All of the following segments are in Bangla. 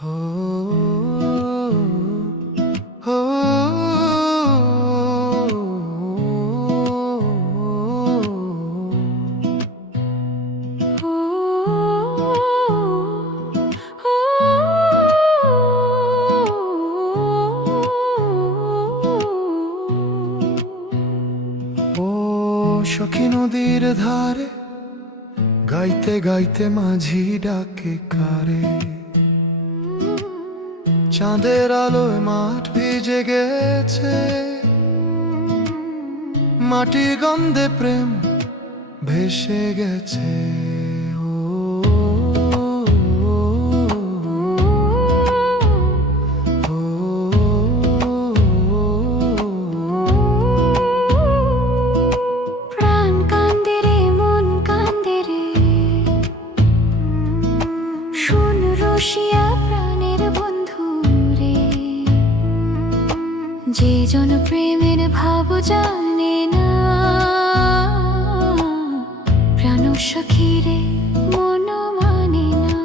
হো হো ও সখী নদীর ধারে গাইতে গাইতে মাঝি ডাকে কারে। চাঁদের আলোয় মাঠ ভিজে গেছে, মাটি গন্ধে প্রেম ভেসে গেছে। ও ও, প্রাণ কান্দে রে, মন কান্দে রে, শোন রসিয়া প্রাণের বন্ধু রে। যে জন প্রেমের ভাব জানে না, প্রাণ সখী রে মন মানে না।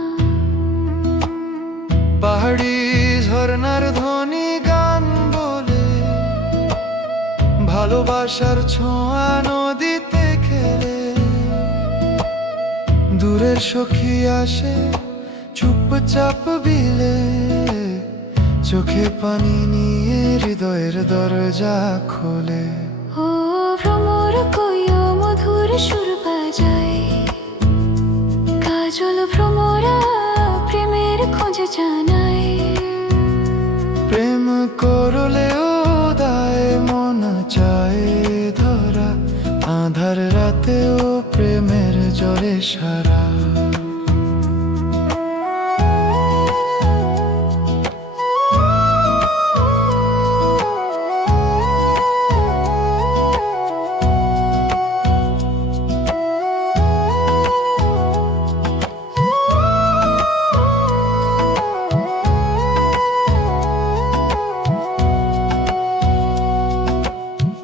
পাহাড়ি ঝর্ণার ধ্বনি গান বলে, ভালোবাসার ছোঁয়া নদীতে খেলে। দূরের সখী আসে চুপচাপ বিলে, চোখে পানি নিয়ে হৃদয়ের দরজা খোলে। ও ভ্রমর কইও মধুর সুর বাজায়, কাজল ভ্রমরা প্রেমের খোঁজে জানায়। প্রেম করলেও দায় মন চায় ধরা, আধার রাতেও প্রেমের জ্বরে সারা।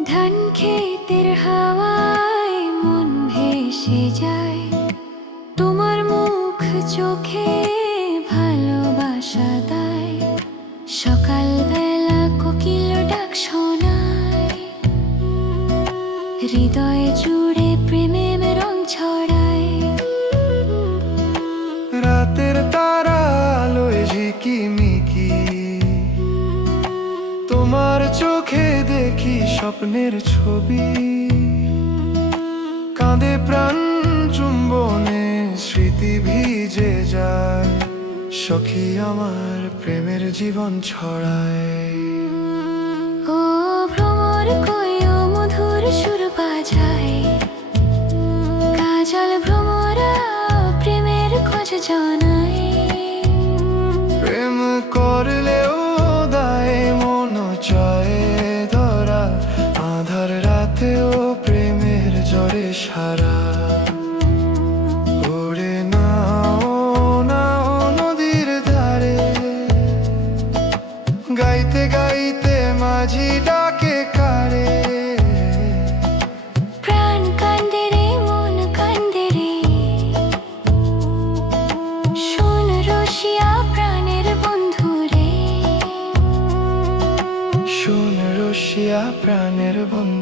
ধান ক্ষেতের হাওয়ায় মন ভেসে যায়, তোমার মুখ চোখে ভালোবাসা দেয়। সকালবেলা কোকিল ডাক শোনায়, হৃদয়ে জুড়ে প্রেমের রং ছড়ায়। রাতের তারা আলোয় ঝিকিমিকি, তোমার চোখে দেখি স্বপ্নের ছবি। কাঁদে প্রাণ চুম্বনে স্মৃতি ভিজে যায়, সখী আমার প্রেমের জীবন ছড়ায়। ও ভ্রমর কইও মধুর সুর বাজায়, কাজল ভ্রমরা প্রেমের খোঁজ জানায়। প্রেম করলেও দায় মন চায় ধরা, আধার রাতেও প্রেমের জ্বরে সারা। ওরে নাও নাও নদীর ধারে, গাইতে গাইতে মাঝি ডাকে কারে। প্রাণ কান্দে রে, মন কান্দে রে, শোন রসিয়া প্রাণের বন্ধু রে। শোন রসিয়া প্রাণের বন্ধু।